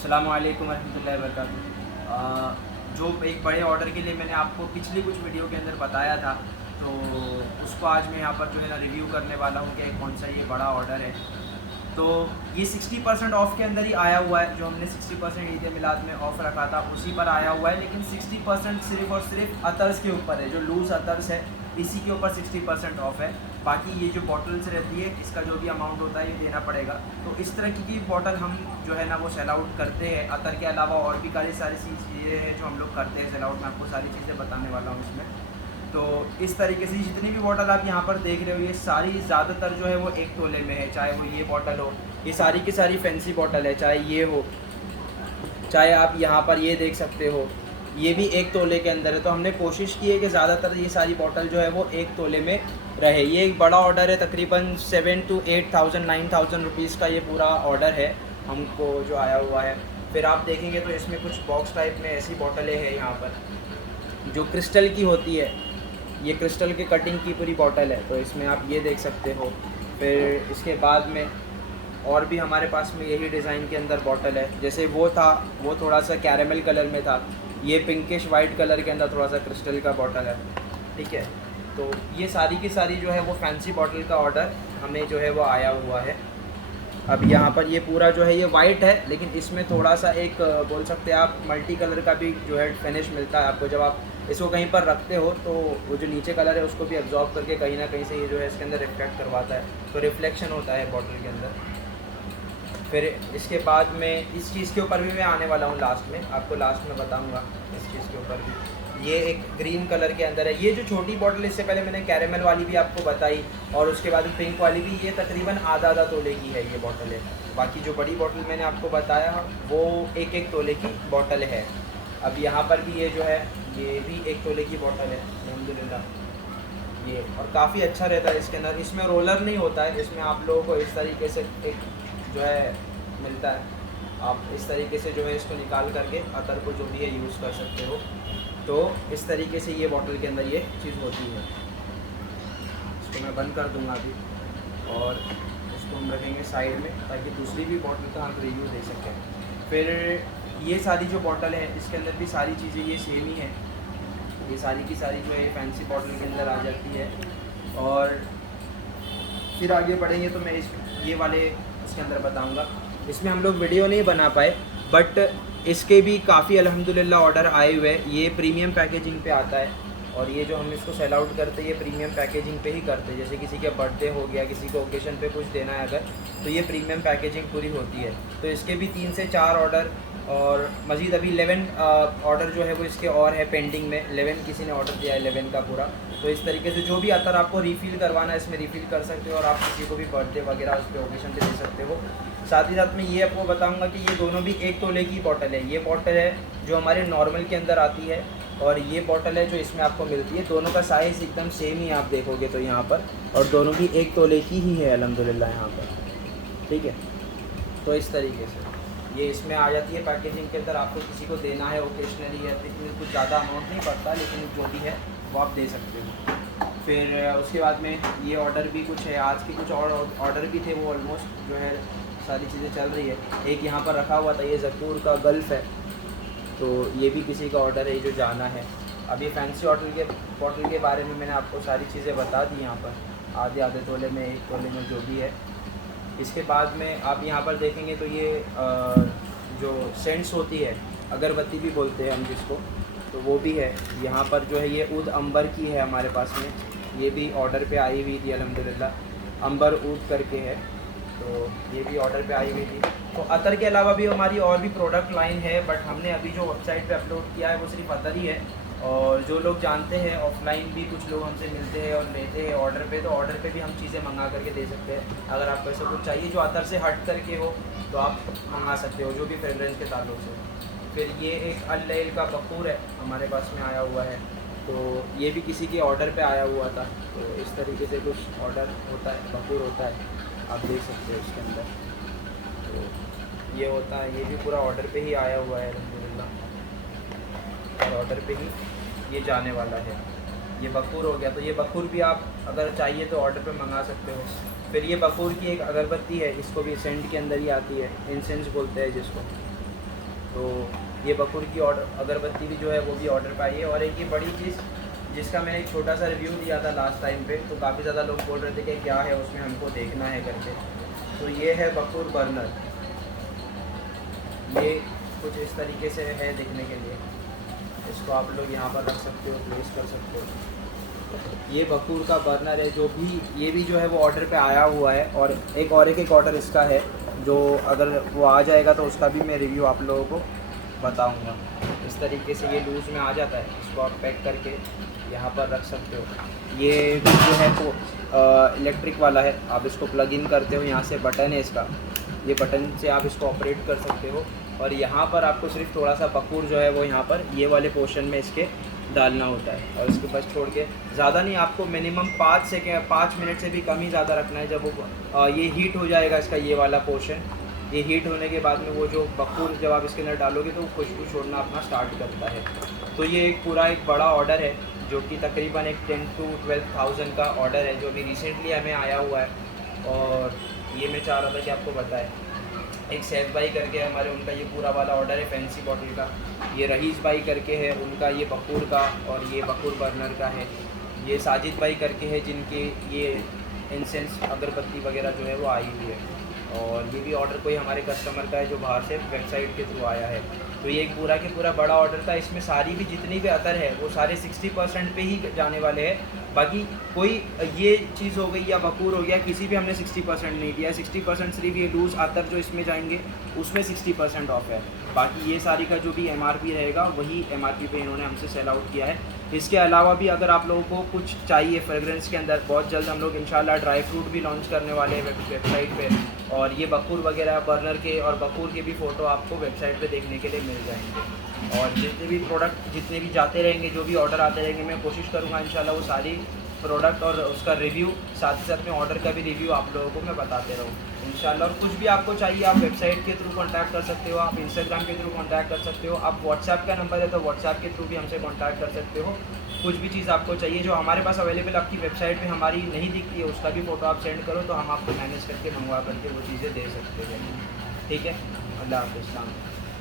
अस्सलामुअलैकुम वरहमतुल्लाहि वबरकातुहू। जो एक बड़े ऑर्डर के लिए मैंने आपको पिछली कुछ वीडियो के अंदर बताया था, तो उसको आज मैं यहाँ पर जो है ना रिव्यू करने वाला हूँ कि कौन सा ये बड़ा ऑर्डर है। तो ये 60% ऑफ़ के अंदर ही आया हुआ है। जो हमने 60% ईद मिलाद में ऑफ़ रखा था उसी पर आया हुआ है, लेकिन 60% सिर्फ़ और सिर्फ अतर्स के ऊपर है। जो लूज़ अतर्स है इसी के ऊपर 60% ऑफ़ है। बाकी ये जो बॉटल्स रहती है इसका जो भी अमाउंट होता है ये देना पड़ेगा। तो इस तरह की बॉटल हम जो है ना वो सेल आउट करते हैं। अतर के अलावा और भी कई सारी चीज़ें हैं जो हम लोग करते हैं सेल आउट। मैं आपको सारी चीज़ें बताने वाला हूँ इसमें। तो इस तरीके से जितनी भी बॉटल आप यहाँ पर देख रहे हो ये सारी ज़्यादातर जो है वो 1 तोले में है। चाहे वो ये बॉटल हो, ये सारी की सारी फैंसी बॉटल है, चाहे ये हो, चाहे आप यहाँ पर ये देख सकते हो ये भी 1 तोले के अंदर है। तो हमने कोशिश की है कि ज़्यादातर ये सारी बॉटल जो है वो 1 तोले में रहे। ये एक बड़ा ऑर्डर है, तकरीबन 7 to 8,000 9,000 रुपीज़ का ये पूरा ऑर्डर है हमको जो आया हुआ है। फिर आप देखेंगे तो इसमें कुछ बॉक्स टाइप में ऐसी बॉटलें हैं यहाँ पर जो क्रिस्टल की होती है। ये क्रिस्टल के कटिंग की पूरी बॉटल है, तो इसमें आप ये देख सकते हो। फिर इसके बाद में और भी हमारे पास में यही डिज़ाइन के अंदर बॉटल है। जैसे वो था वो थोड़ा सा कैरेमल कलर में था, ये पिंकिश वाइट कलर के अंदर थोड़ा सा क्रिस्टल का बॉटल है, ठीक है। तो ये सारी की सारी जो है वो फैंसी बॉटल का ऑर्डर हमें जो है वो आया हुआ है। अब यहाँ पर ये पूरा जो है ये वाइट है, लेकिन इसमें थोड़ा सा एक बोल सकते हैं आप मल्टी कलर का भी जो है फिनिश मिलता है आपको। जब आप इसको कहीं पर रखते हो तो वो जो नीचे कलर है उसको भी एब्जॉर्ब करके कहीं ना कहीं से ये जो है इसके अंदर रिफ्लेक्ट करवाता है, तो रिफ्लेक्शन होता है बॉटल के अंदर। फिर इसके बाद में इस चीज़ के ऊपर भी मैं आने वाला हूँ लास्ट में, आपको लास्ट में बताऊँगा इस चीज़ के ऊपर भी। ये एक ग्रीन कलर के अंदर है। ये जो छोटी बॉटल इससे पहले मैंने कैरेमल वाली भी आपको बताई, और उसके बाद पिंक वाली भी, ये तकरीबन आधा तोले की है ये बॉटल है। बाकी जो बड़ी बॉटल मैंने आपको बताया वो 1-1 तोले की बॉटल है। अब यहाँ पर भी ये जो है ये भी 1 तोले की बॉटल है अल्हम्दुलिल्लाह ये, और काफ़ी अच्छा रहता है इसके अंदर। इसमें रोलर नहीं होता है, इसमें आप लोगों को इस तरीके से एक जो है मिलता है, आप इस तरीके से जो है इसको निकाल करके अतर को जो भी है यूज़ कर सकते हो। तो इस तरीके से ये बॉटल के अंदर ये चीज़ होती है। इसको मैं बंद कर दूंगा अभी, और इसको हम रखेंगे साइड में ताकि दूसरी भी बॉटल का हम रिव्यू दे सकें। फिर ये सारी जो बॉटल है इसके अंदर भी सारी चीज़ें ये सेम ही है। ये सारी की सारी जो है फैंसी बॉटल के अंदर आ जाती है। और फिर आगे बढ़ेंगे तो मैं ये वाले इसके अंदर बताऊंगा। इसमें हम लोग वीडियो नहीं बना पाए, बट इसके भी काफ़ी अल्हम्दुलिल्लाह ऑर्डर आए हुए हैं। ये प्रीमियम पैकेजिंग पे आता है, और ये जो हम इसको सेल आउट करते हैं ये प्रीमियम पैकेजिंग पे ही करते हैं। जैसे किसी के बर्थडे हो गया, किसी को ओकेशन पे कुछ देना है अगर, तो ये प्रीमियम पैकेजिंग पूरी होती है। तो इसके भी 3 से 4 ऑर्डर, और मज़ीद अभी 11 ऑर्डर जो है वो इसके और है पेंडिंग में। 11 किसी ने ऑर्डर दिया है 11 का पूरा। तो इस तरीके से जो भी अतर आपको रिफ़िल करवाना है इसमें रिफ़िल कर सकते हो, और आप किसी को भी बर्थडे वगैरह उस पर ओकेशन पे दे सकते हो। साथ ही साथ में ये आपको बताऊंगा कि ये दोनों भी 1 तोले की बॉटल है। ये बॉटल है जो हमारे नॉर्मल के अंदर आती है, और ये बॉटल है जो इसमें आपको मिलती है। दोनों का साइज़ एकदम सेम ही आप देखोगे तो यहाँ पर, और दोनों भी 1 तोले की ही है अल्हम्दुलिल्लाह यहाँ पर, ठीक है। तो इस तरीके से ये इसमें आ जाती है पैकेजिंग के अंदर। आपको किसी को देना है ओकेशनली या फिर कुछ ज़्यादा अमाउंट नहीं पड़ता, लेकिन जो भी है वो आप दे सकते हो। फिर उसके बाद में ये ऑर्डर भी कुछ है, आज के कुछ और ऑर्डर भी थे, वो ऑलमोस्ट जो है सारी चीज़ें चल रही है। एक यहाँ पर रखा हुआ था, ये ज़कूर का गल्फ़ है, तो ये भी किसी का ऑर्डर है जो जाना है। अभी फैंसी बॉटल के बारे में मैंने आपको सारी चीज़ें बता दी यहाँ पर, आधे तोले में 1 तोले में जो भी है। इसके बाद में आप यहाँ पर देखेंगे तो ये जो सेंट्स होती है, अगरबत्ती भी बोलते हैं हम जिसको, तो वो भी है यहाँ पर जो है। ये ऊद अंबर की है हमारे पास में, ये भी ऑर्डर पे आई हुई थी अल्हम्दुलिल्लाह। अंबर ऊद करके है, तो ये भी ऑर्डर पे आई हुई थी। तो अतर के अलावा भी हमारी और भी प्रोडक्ट लाइन है, बट हमने अभी जो वेबसाइट पे अपलोड किया है वो सिर्फ अतर ही है। और जो लोग जानते हैं ऑफलाइन भी कुछ लोग हमसे मिलते हैं और लेते हैं ऑर्डर पे, तो ऑर्डर पे भी हम चीज़ें मंगा करके दे सकते हैं। अगर आपको ऐसा कुछ चाहिए जो अतर से हट करके हो तो आप मंगा सकते हो, जो भी फ्रेगरेंस के ताल्लुक से। फिर ये एक अल-लैल का बखूर है हमारे पास में आया हुआ है, तो ये भी किसी के ऑर्डर पे आया हुआ था। तो इस तरीके से कुछ ऑर्डर होता है, बखूर होता है, आप देख सकते हो इसके अंदर। तो ये होता है, ये भी पूरा ऑर्डर पे ही आया हुआ है अल्हम्दुलिल्लाह, और ऑर्डर पे ही ये जाने वाला है। ये बखूर हो गया, तो ये बखूर भी आप अगर चाहिए तो ऑर्डर पे मंगा सकते हो। फिर ये बखूर की एक अगरबत्ती है, इसको भी सेंट के अंदर ही आती है, इंसेंस बोलते हैं जिसको। तो ये बकुर की अगरबत्ती भी जो है वो भी ऑर्डर पे आई है। और एक ये बड़ी चीज़ जिसका मैंने एक छोटा सा रिव्यू दिया था लास्ट टाइम पे, तो काफ़ी ज़्यादा लोग बोल रहे थे कि क्या है उसमें, हमको देखना है करके। तो ये है बकुर बर्नर, ये कुछ इस तरीके से है देखने के लिए। इसको आप लोग यहाँ पर रख सकते हो, प्लेस कर सकते हो। ये बकुर का बर्नर है, जो भी ये भी जो है वो ऑर्डर पे आया हुआ है। और एक ऑर्डर इसका है, जो अगर वो आ जाएगा तो उसका भी मैं रिव्यू आप लोगों को बताऊंगा। इस तरीके से ये लूज़ में आ जाता है, इसको आप पैक करके यहाँ पर रख सकते हो। ये भी जो है वो इलेक्ट्रिक वाला है, आप इसको प्लग इन करते हो, यहाँ से बटन है इसका, ये बटन से आप इसको ऑपरेट कर सकते हो। और यहाँ पर आपको सिर्फ थोड़ा सा बकुर जो है वो यहाँ पर ये वाले पोर्शन में इसके डालना होता है, और इसके बस छोड़ के ज़्यादा नहीं, आपको मिनिमम 5 मिनट से भी कम ही ज़्यादा रखना है। जब वो ये हीट हो जाएगा इसका ये वाला पोर्शन, ये हीट होने के बाद में वो जो बकुर जब आप इसके अंदर डालोगे तो वो खुशबू छोड़ना अपना स्टार्ट करता है। तो ये एक बड़ा ऑर्डर है, जो कि तकरीबन एक 10 to 12,000 का ऑर्डर है, जो अभी रिसेंटली हमें आया हुआ है। और ये मैं चाह रहा था कि आपको बताएं, एक सैफ भाई करके हमारे, उनका ये पूरा वाला ऑर्डर है फैंसी बॉटल का। ये रहीस भाई करके है, उनका ये बकुर का और ये बकुर बर्नर का है। ये साजिद भाई करके है, जिनके ये इंसेंस अगरबत्ती वगैरह जो है वो आई हुई है। और ये भी ऑर्डर कोई हमारे कस्टमर का है जो बाहर से वेबसाइट के थ्रू आया है। तो ये एक पूरा के पूरा बड़ा ऑर्डर था। इसमें सारी भी जितनी भी अतर है वो सारे 60% पे ही जाने वाले हैं। बाकी कोई ये चीज़ हो गई या बकुर हो गया, किसी भी हमने 60% नहीं दिया। 60% सिर्फ ये लूज़ अतर जो इसमें जाएंगे उसमें 60% ऑफ है। बाकी ये सारी का जो भी MRP रहेगा वही MRP पे इन्होंने हमसे सेल आउट किया है। इसके अलावा भी अगर आप लोगों को कुछ चाहिए फ्रेगरेंस के अंदर, बहुत जल्द हम लोग इंशाल्लाह ड्राई फ्रूट भी लॉन्च करने वाले हैं वेबसाइट पे। और ये बकुर वगैरह बर्नर के और बकुर के भी फ़ोटो आपको वेबसाइट पे देखने के लिए मिल जाएंगे। और जितने भी प्रोडक्ट जितने भी जाते रहेंगे, जो भी ऑर्डर आते रहेंगे, मैं कोशिश करूँगा इंशाल्लाह वो सारी प्रोडक्ट और उसका रिव्यू, साथ ही साथ में ऑर्डर का भी रिव्यू आप लोगों को मैं बताते रहूँ इंशाल्लाह। और कुछ भी आपको चाहिए आप वेबसाइट के थ्रू कांटेक्ट कर सकते हो, आप इंस्टाग्राम के थ्रू कांटेक्ट कर सकते हो, आप व्हाट्सएप का नंबर है तो व्हाट्सएप के थ्रू भी हमसे कांटेक्ट कर सकते हो। कुछ भी चीज़ आपको चाहिए जो हमारे पास अवेलेबल आपकी वेबसाइट पे हमारी नहीं दिखती है, उसका भी फ़ोटो आप सेंड करो तो हम आपको मैनेज करके मंगवा करके वो चीज़ें दे सकते हैं। ठीक है, अल्लाह हाफ़िज़।